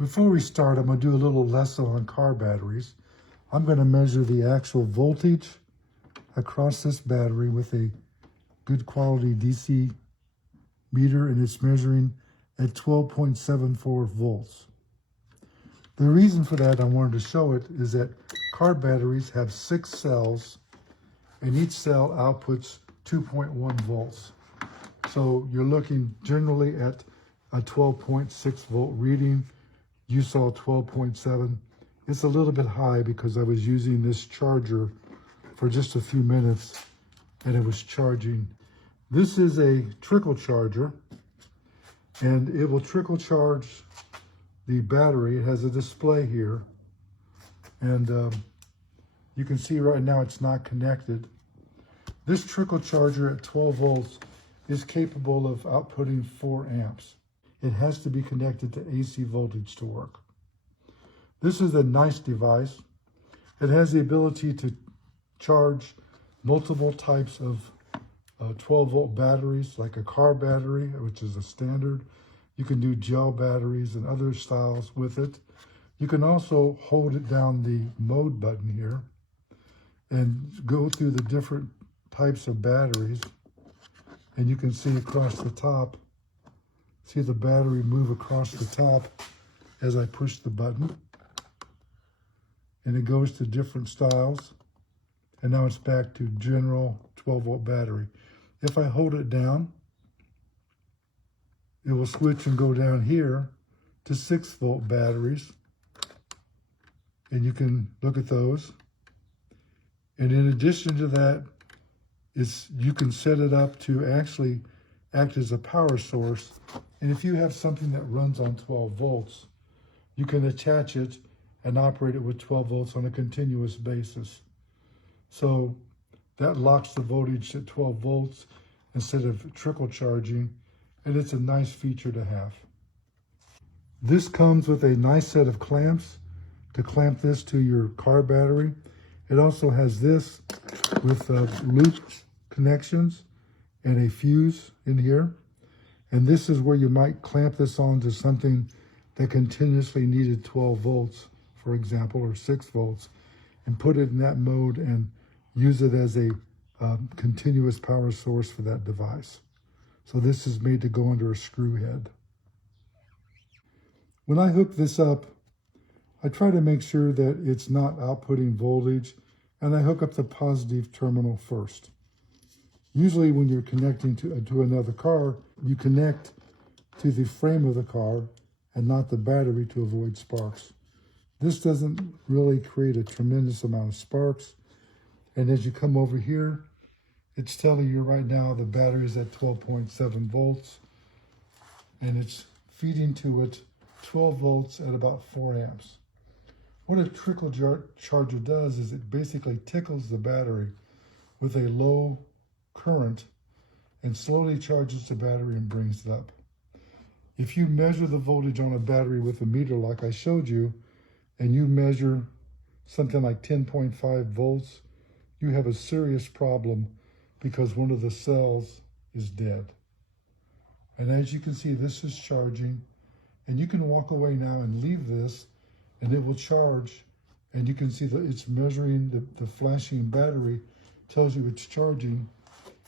Before we start, I'm going to do a little lesson on car batteries. I'm going to measure the actual voltage across this battery with a good quality DC meter, and it's measuring at 12.74 volts. The reason for that, I wanted to show it, is that car batteries have 6 cells, and each cell outputs 2.1 volts. So you're looking generally at a 12.6 volt reading. You saw 12.7. It's a little bit high because I was using this charger for just a few minutes and it was charging. This is a trickle charger, and it will trickle charge the battery. It has a display here, and you can see right now it's not connected. This trickle charger at 12 volts is capable of outputting 4 amps. It has to be connected to AC voltage to work. This is a nice device. It has the ability to charge multiple types of 12 volt batteries, like a car battery, which is a standard. You can do gel batteries and other styles with it. You can also hold it down the mode button here and go through the different types of batteries. And you can see across the top, see the battery move across the top as I push the button. And it goes to different styles. And now it's back to general 12 volt battery. If I hold it down, it will switch and go down here to 6 volt batteries. And you can look at those. And in addition to that, you can set it up to actually act as a power source. And if you have something that runs on 12 volts, you can attach it and operate it with 12 volts on a continuous basis. So that locks the voltage at 12 volts instead of trickle charging, and it's a nice feature to have. This comes with a nice set of clamps to clamp this to your car battery. It also has this with loop connections and a fuse in here. And this is where you might clamp this onto something that continuously needed 12 volts, for example, or 6 volts, and put it in that mode and use it as a continuous power source for that device. So this is made to go under a screw head. When I hook this up, I try to make sure that it's not outputting voltage, and I hook up the positive terminal first. Usually when you're connecting to another car, you connect to the frame of the car and not the battery to avoid sparks. This doesn't really create a tremendous amount of sparks. And as you come over here, it's telling you right now the battery is at 12.7 volts, and it's feeding to it 12 volts at about 4 amps. What a trickle charger does is it basically tickles the battery with a low current and slowly charges the battery and brings it up. If you measure the voltage on a battery with a meter like I showed you, and you measure something like 10.5 volts, you have a serious problem because one of the cells is dead. And as you can see, this is charging, and you can walk away now and leave this, and it will charge, and you can see that it's measuring the flashing battery, tells you it's charging,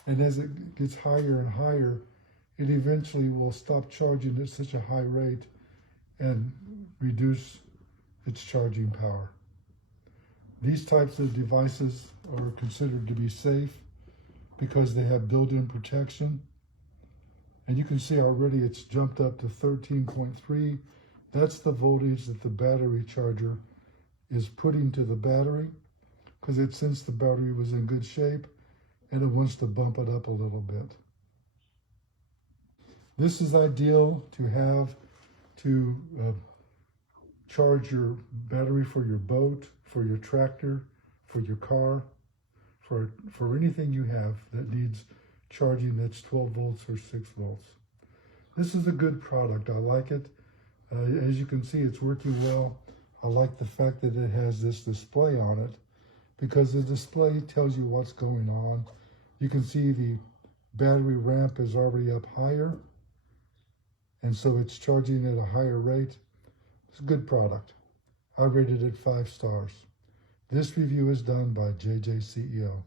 and as it gets higher and higher, it eventually will stop charging at such a high rate and reduce its charging power. These types of devices are considered to be safe because they have built-in protection. And you can see already it's jumped up to 13.3. That's the voltage that the battery charger is putting to the battery because it sensed the battery was in good shape and it wants to bump it up a little bit. This is ideal to have to charge your battery for your boat, for your tractor, for your car, for anything you have that needs charging that's 12 volts or 6 volts. This is a good product. I like it. As you can see, it's working well. I like the fact that it has this display on it because the display tells you what's going on. You can see the battery ramp is already up higher, and so it's charging at a higher rate. It's a good product. I rated it 5 stars. This review is done by JJ CEO.